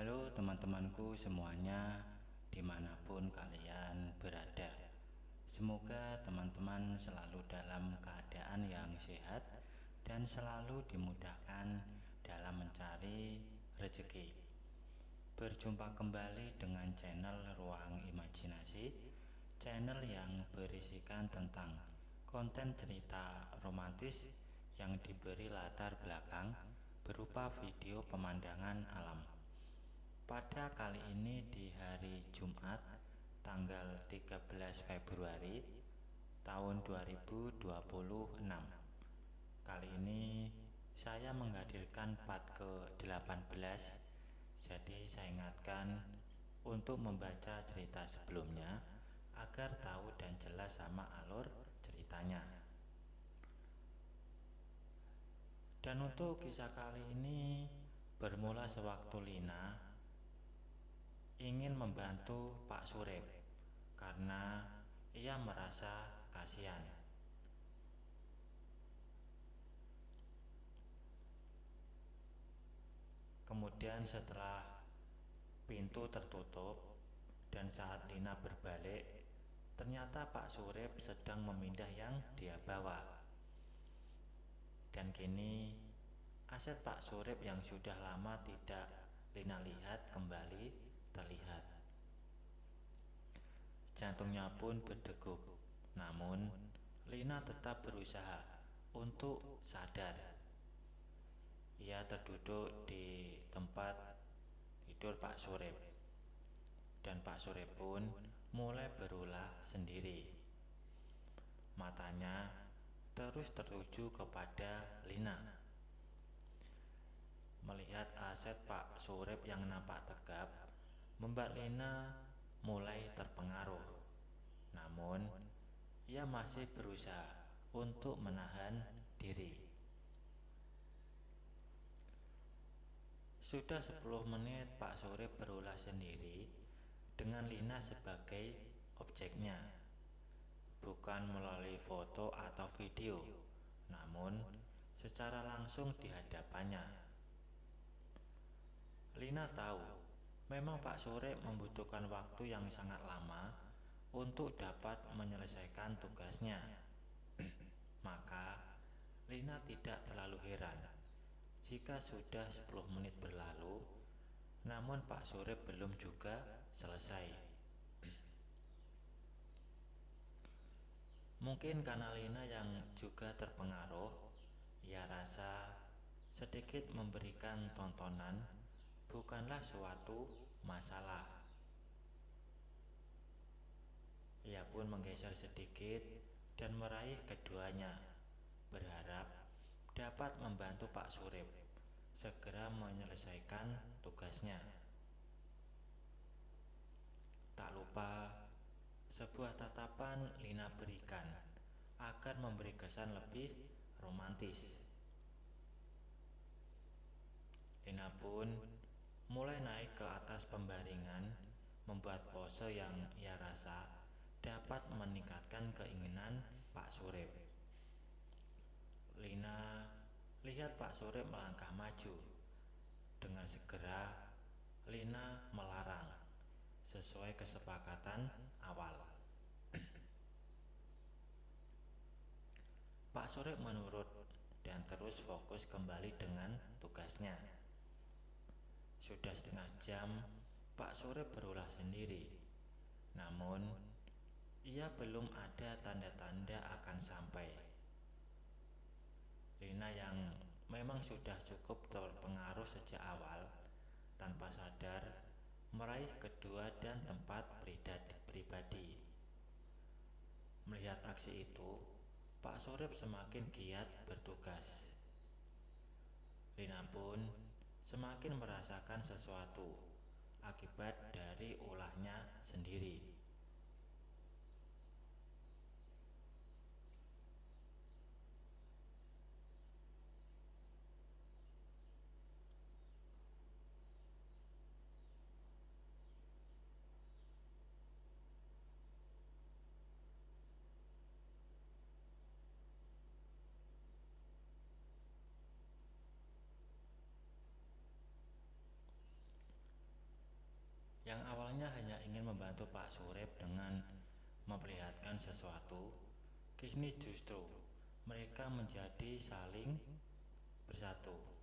Halo teman-temanku semuanya, dimanapun kalian berada. Semoga teman-teman selalu dalam keadaan yang sehat dan selalu dimudahkan dalam mencari rezeki. Berjumpa kembali dengan channel Ruang Imajinasi, channel yang berisikan tentang konten cerita romantis yang diberi latar belakang berupa video pemandangan alam. Pada kali ini di hari Jumat tanggal 13 Februari tahun 2026. Kali ini saya menghadirkan part ke-18. Jadi saya ingatkan untuk membaca cerita sebelumnya agar tahu dan jelas sama alur ceritanya. Dan untuk kisah kali ini bermula sewaktu Lina ingin membantu Pak Surip karena ia merasa kasihan. Kemudian setelah pintu tertutup dan saat Lina berbalik, ternyata Pak Surip sedang memindah yang dia bawa. Dan kini aset Pak Surip yang sudah lama tidak Lina lihat kembali terlihat. Jantungnya pun berdegup, namun Lina tetap berusaha untuk sadar. Ia terduduk di tempat tidur Pak Surip, dan Pak Surip pun mulai berulah sendiri. Matanya terus tertuju kepada Lina. Melihat aset Pak Surip yang nampak tegap, membuat Lina mulai terpengaruh. Namun, ia masih berusaha untuk menahan diri. Sudah 10 menit Pak Surip berulah sendiri dengan Lina sebagai objeknya, bukan melalui foto atau video, namun secara langsung di hadapannya. Lina tahu memang Pak Surip membutuhkan waktu yang sangat lama untuk dapat menyelesaikan tugasnya. Maka Lina tidak terlalu heran jika sudah 10 menit berlalu, namun Pak Surip belum juga selesai. Mungkin karena Lina yang juga terpengaruh, ia rasa sedikit memberikan tontonan bukanlah suatu masalah. Ia pun menggeser sedikit dan meraih keduanya, berharap dapat membantu Pak Surip segera menyelesaikan tugasnya. Tak lupa, sebuah tatapan Lina berikan agar memberi kesan lebih romantis. Lina pun mulai naik ke atas pembaringan, membuat pose yang ia rasa dapat meningkatkan keinginan Pak Surip. Lina lihat Pak Surip melangkah maju. Dengan segera Lina melarang sesuai kesepakatan awal. Pak Surip menurut dan terus fokus kembali dengan tugasnya. Sudah setengah jam Pak Surip berulah sendiri, namun ia belum ada tanda-tanda akan sampai. Lina yang memang sudah cukup terpengaruh sejak awal, tanpa sadar meraih kedua dan tempat pribadi. Melihat aksi itu, Pak Surip semakin giat bertugas. Lina pun semakin merasakan sesuatu akibat dari ulahnya sendiri. Yang awalnya hanya ingin membantu Pak Surip dengan memperlihatkan sesuatu, kini justru mereka menjadi saling bersatu.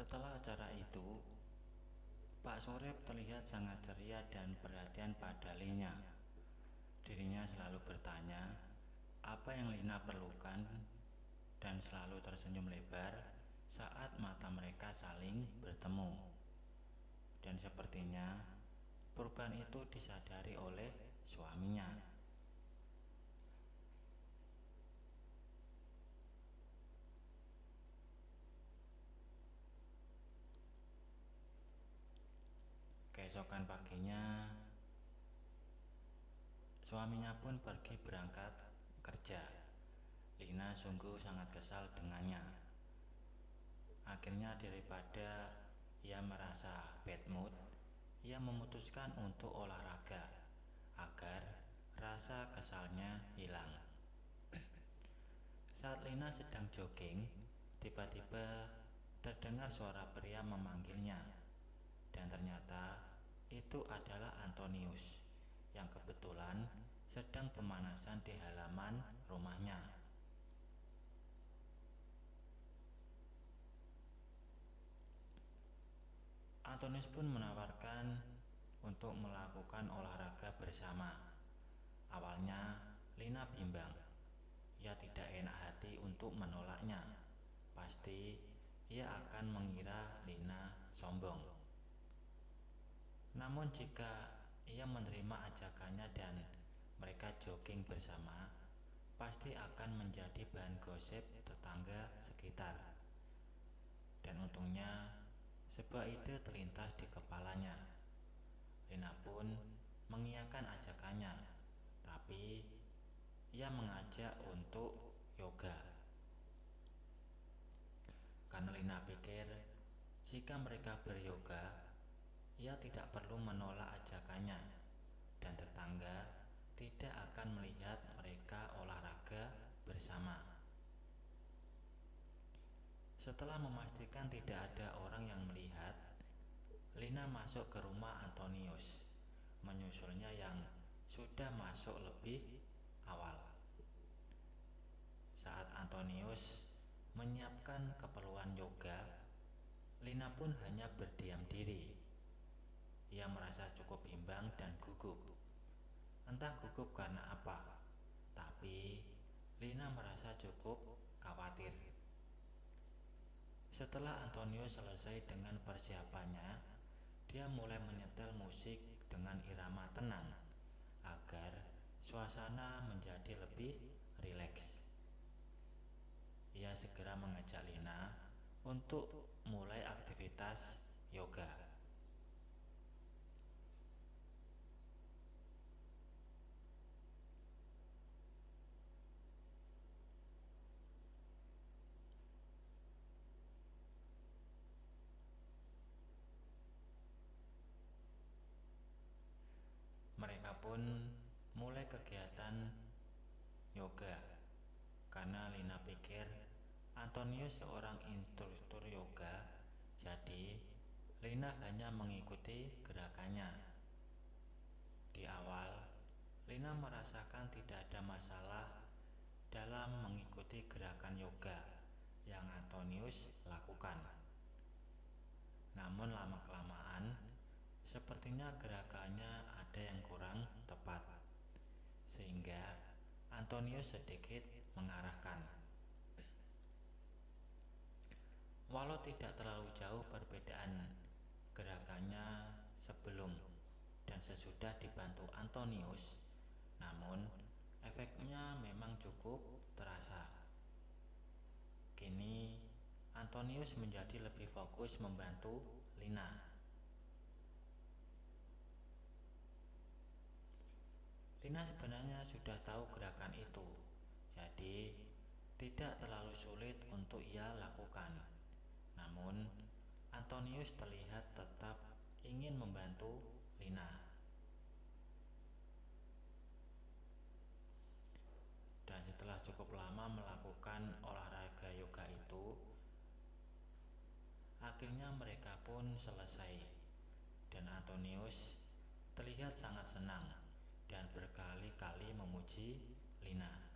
Setelah acara itu, Pak Surip terlihat sangat ceria dan perhatian pada Lina. Dirinya selalu bertanya apa yang Lina perlukan dan selalu tersenyum lebar saat mata mereka saling bertemu. Dan sepertinya perubahan itu disadari oleh suaminya. Keesokan paginya, suaminya pun pergi berangkat kerja. Lina sungguh sangat kesal dengannya. Akhirnya daripada ia merasa bad mood, ia memutuskan untuk olahraga agar rasa kesalnya hilang. Saat Lina sedang jogging, tiba-tiba terdengar suara pria memanggilnya. Dan ternyata itu adalah Antonius yang kebetulan sedang pemanasan di halaman rumahnya. Antonius pun menawarkan untuk melakukan olahraga bersama. Awalnya Lina bimbang. Ia tidak enak hati untuk menolaknya. Pasti ia akan mengira Lina sombong. Namun jika ia menerima ajakannya dan mereka jogging bersama, pasti akan menjadi bahan gosip tetangga sekitar. Dan untungnya sebuah ide terlintas di kepalanya. Lina pun mengiyakan ajakannya, tapi ia mengajak untuk yoga. Karena Lina pikir jika mereka beryoga, ia tidak perlu menolak ajakannya dan tetangga tidak akan melihat mereka olahraga bersama. Setelah memastikan tidak ada orang yang melihat, Lina masuk ke rumah Antonius, menyusulnya yang sudah masuk lebih awal. Saat Antonius menyiapkan keperluan yoga, Lina pun hanya berdiam diri. Ia merasa cukup bimbang dan gugup. Entah gugup karena apa, tapi Lina merasa cukup khawatir. Setelah Antonius selesai dengan persiapannya, dia mulai menyetel musik dengan irama tenang agar suasana menjadi lebih rileks. Ia segera mengajak Lina untuk mulai aktivitas yoga. Mereka pun mulai kegiatan yoga karena Lina pikir Antonius seorang instruktur yoga, jadi Lina hanya mengikuti gerakannya. Di awal, Lina merasakan tidak ada masalah dalam mengikuti gerakan yoga yang Antonius lakukan. Namun lama-kelamaan, sepertinya gerakannya ada yang kurang tepat, sehingga Antonius sedikit mengarahkan. Walau tidak terlalu jauh perbedaan gerakannya sebelum dan sesudah dibantu Antonius, namun efeknya memang cukup terasa. Kini Antonius menjadi lebih fokus membantu Lina. Lina sebenarnya sudah tahu gerakan itu, jadi tidak terlalu sulit untuk ia lakukan. Namun Antonius terlihat tetap ingin membantu Lina. Dan setelah cukup lama melakukan olahraga yoga itu, akhirnya mereka pun selesai. Dan Antonius terlihat sangat senang dan berkali-kali memuji Lina.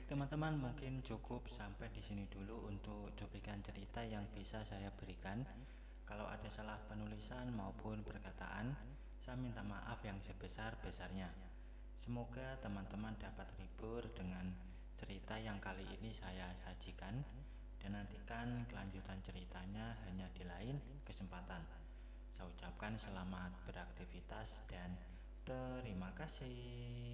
Baik teman-teman, mungkin cukup sampai di sini dulu untuk cuplikan cerita yang bisa saya berikan. Kalau ada salah penulisan maupun perkataan, saya minta maaf yang sebesar-besarnya. Semoga teman-teman dapat terhibur dengan cerita yang kali ini saya sajikan, dan nantikan kelanjutan ceritanya hanya di lain kesempatan. Saya ucapkan selamat beraktivitas dan terima kasih.